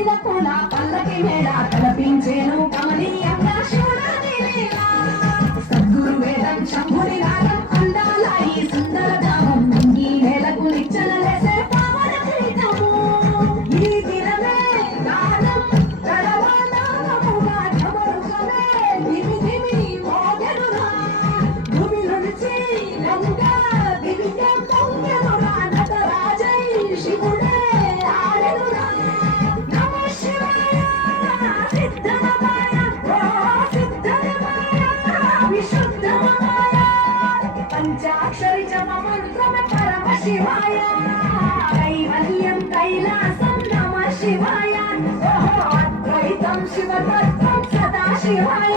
పూసిన పూల పల్లకి మేళ తలపించేను కమనీయంగా శివుని లీల. సద్గురు వేదం శంభుని నాదం అందాల ఈ సుందర ధామం ఈ నేలకు నిచ్చెన వేసే పావన పీఠము. ఈ దినమే గానం గడవానాదముగా ఢమరుకమే ధిమి ధిమి మోగెనురా. భూమి నుంచి రంగా దివ్య పొంగెనురా. నటరాజై శివుడే ఆడెనురా. నమః శివాయ సిద్ధమయ ఓ సిద్ధమయ విశుద్ధమయ పంచాక్షరి జప మంత్రమే పరమ శివాయ. కైవల్యం కైలాసం నమః శివాయ. ఓహో అద్వైతం శివతత్వం సదా శివాయ.